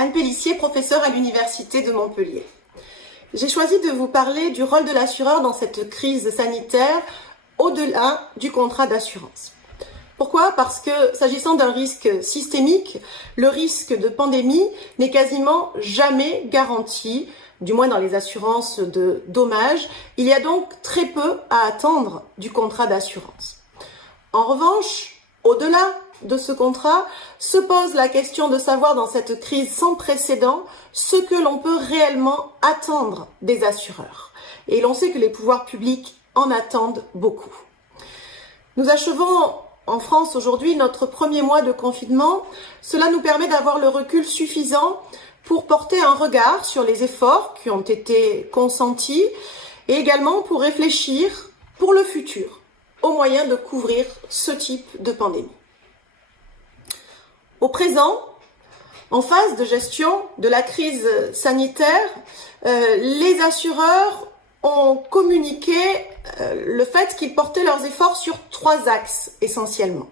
Anne Pellissier, professeure à l'Université de Montpellier. J'ai choisi de vous parler du rôle de l'assureur dans cette crise sanitaire au-delà du contrat d'assurance. Pourquoi? Parce que s'agissant d'un risque systémique, le risque de pandémie n'est quasiment jamais garanti, du moins dans les assurances de dommages. Il y a donc très peu à attendre du contrat d'assurance. En revanche, au-delà de ce contrat, se pose la question de savoir dans cette crise sans précédent ce que l'on peut réellement attendre des assureurs. Et l'on sait que les pouvoirs publics en attendent beaucoup. Nous achevons en France aujourd'hui notre premier mois de confinement. Cela nous permet d'avoir le recul suffisant pour porter un regard sur les efforts qui ont été consentis et également pour réfléchir pour le futur aux moyens de couvrir ce type de pandémie. Au présent, en phase de gestion de la crise sanitaire, les assureurs ont communiqué le fait qu'ils portaient leurs efforts sur 3 axes essentiellement.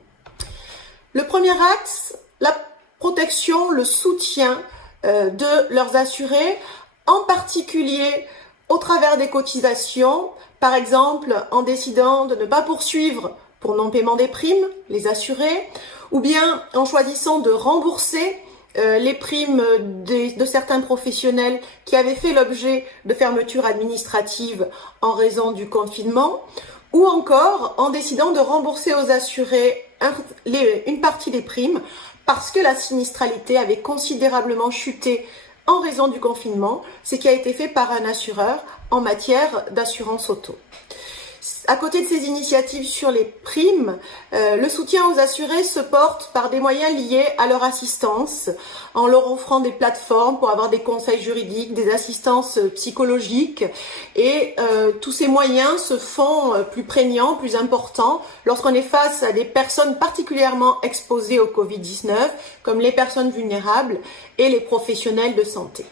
Le premier axe, la protection, le soutien de leurs assurés, en particulier au travers des cotisations, par exemple en décidant de ne pas poursuivre pour non-paiement des primes les assurés, ou bien en choisissant de rembourser les primes de certains professionnels qui avaient fait l'objet de fermetures administratives en raison du confinement, ou encore en décidant de rembourser aux assurés une partie des primes parce que la sinistralité avait considérablement chuté en raison du confinement, ce qui a été fait par un assureur en matière d'assurance auto. À côté de ces initiatives sur les primes, le soutien aux assurés se porte par des moyens liés à leur assistance, en leur offrant des plateformes pour avoir des conseils juridiques, des assistances psychologiques, et tous ces moyens se font plus prégnants, plus importants lorsqu'on est face à des personnes particulièrement exposées au Covid-19, comme les personnes vulnérables et les professionnels de santé.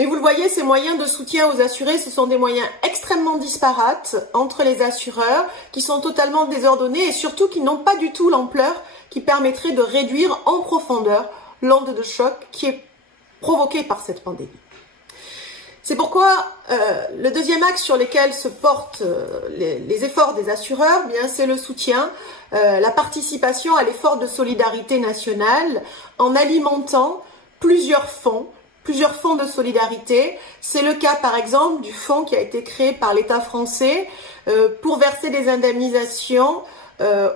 Mais vous le voyez, ces moyens de soutien aux assurés, ce sont des moyens extrêmement disparates entre les assureurs, qui sont totalement désordonnés et surtout qui n'ont pas du tout l'ampleur qui permettrait de réduire en profondeur l'onde de choc qui est provoquée par cette pandémie. C'est pourquoi le deuxième axe sur lequel se portent les efforts des assureurs, bien c'est le soutien, la participation à l'effort de solidarité nationale en alimentant plusieurs fonds de solidarité. C'est le cas par exemple du fonds qui a été créé par l'État français pour verser des indemnisations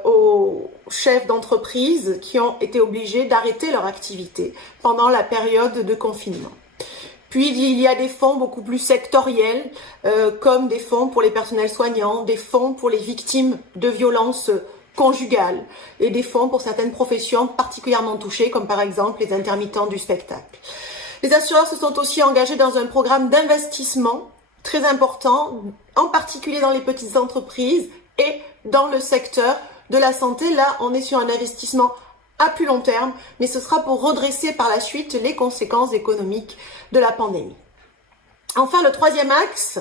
aux chefs d'entreprise qui ont été obligés d'arrêter leur activité pendant la période de confinement. Puis il y a des fonds beaucoup plus sectoriels comme des fonds pour les personnels soignants, des fonds pour les victimes de violences conjugales et des fonds pour certaines professions particulièrement touchées comme par exemple les intermittents du spectacle. Les assureurs se sont aussi engagés dans un programme d'investissement très important, en particulier dans les petites entreprises et dans le secteur de la santé. Là, on est sur un investissement à plus long terme, mais ce sera pour redresser par la suite les conséquences économiques de la pandémie. Enfin, le troisième axe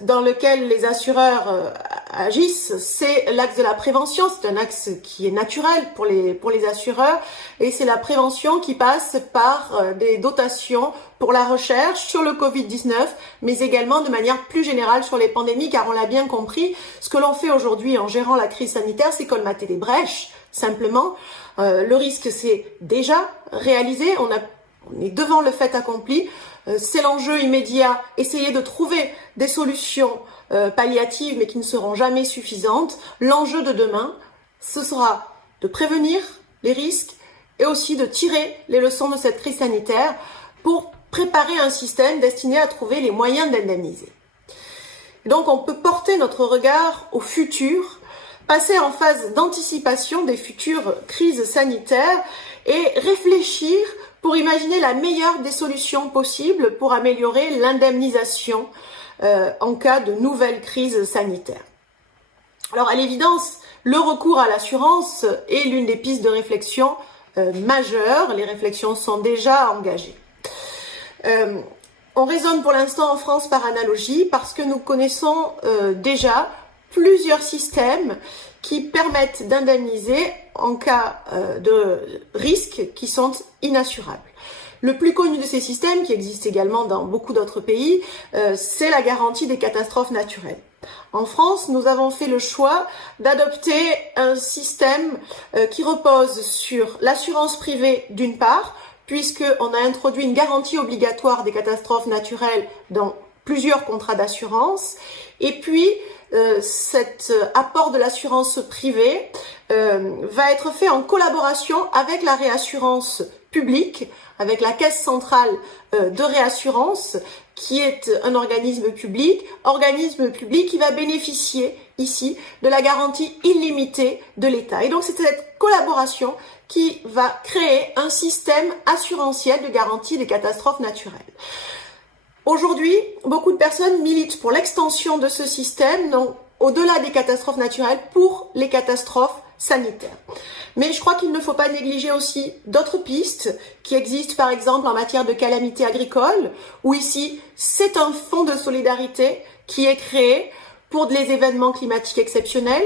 dans lequel les assureurs agissent, c'est l'axe de la prévention. C'est un axe qui est naturel pour les assureurs et c'est la prévention qui passe par des dotations pour la recherche sur le Covid-19, mais également de manière plus générale sur les pandémies, car on l'a bien compris, ce que l'on fait aujourd'hui en gérant la crise sanitaire, c'est colmater des brèches, simplement. Le risque s'est déjà réalisé, on est devant le fait accompli. C'est l'enjeu immédiat, essayer de trouver des solutions palliatives mais qui ne seront jamais suffisantes. L'enjeu de demain, ce sera de prévenir les risques et aussi de tirer les leçons de cette crise sanitaire pour préparer un système destiné à trouver les moyens d'indemniser. Donc on peut porter notre regard au futur, passer en phase d'anticipation des futures crises sanitaires et réfléchir pour imaginer la meilleure des solutions possibles pour améliorer l'indemnisation en cas de nouvelles crises sanitaires. Alors à l'évidence, le recours à l'assurance est l'une des pistes de réflexion majeures. Les réflexions sont déjà engagées. On raisonne pour l'instant en France par analogie parce que nous connaissons déjà plusieurs systèmes qui permettent d'indemniser en cas de risques qui sont inassurables. Le plus connu de ces systèmes, qui existe également dans beaucoup d'autres pays, c'est la garantie des catastrophes naturelles. En France, nous avons fait le choix d'adopter un système qui repose sur l'assurance privée d'une part, puisqu'on a introduit une garantie obligatoire des catastrophes naturelles dans plusieurs contrats d'assurance, et puis cet apport de l'assurance privée va être fait en collaboration avec la réassurance publique, avec la Caisse centrale de réassurance, qui est un organisme public qui va bénéficier ici de la garantie illimitée de l'État. Et donc c'est cette collaboration qui va créer un système assurantiel de garantie des catastrophes naturelles. Aujourd'hui, beaucoup de personnes militent pour l'extension de ce système, donc au-delà des catastrophes naturelles, pour les catastrophes sanitaires. Mais je crois qu'il ne faut pas négliger aussi d'autres pistes qui existent, par exemple en matière de calamités agricoles, où ici c'est un fonds de solidarité qui est créé pour les événements climatiques exceptionnels,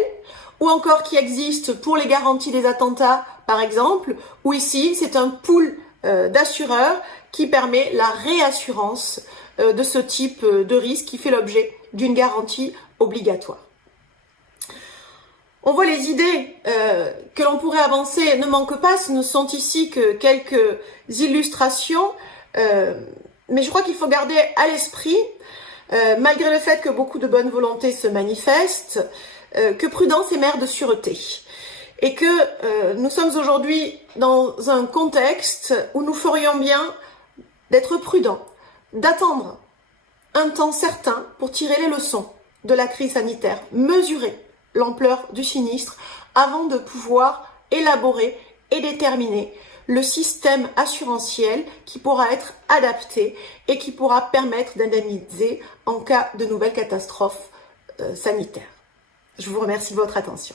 ou encore qui existe pour les garanties des attentats, par exemple, où ici c'est un pool d'assureurs qui permet la réassurance de ce type de risque qui fait l'objet d'une garantie obligatoire. On voit les idées que l'on pourrait avancer ne manquent pas, ce ne sont ici que quelques illustrations, mais je crois qu'il faut garder à l'esprit, malgré le fait que beaucoup de bonne volonté se manifestent, que prudence est mère de sûreté. Et que nous sommes aujourd'hui dans un contexte où nous ferions bien d'être prudents, d'attendre un temps certain pour tirer les leçons de la crise sanitaire, mesurer l'ampleur du sinistre avant de pouvoir élaborer et déterminer le système assurantiel qui pourra être adapté et qui pourra permettre d'indemniser en cas de nouvelles catastrophes sanitaires. Je vous remercie de votre attention.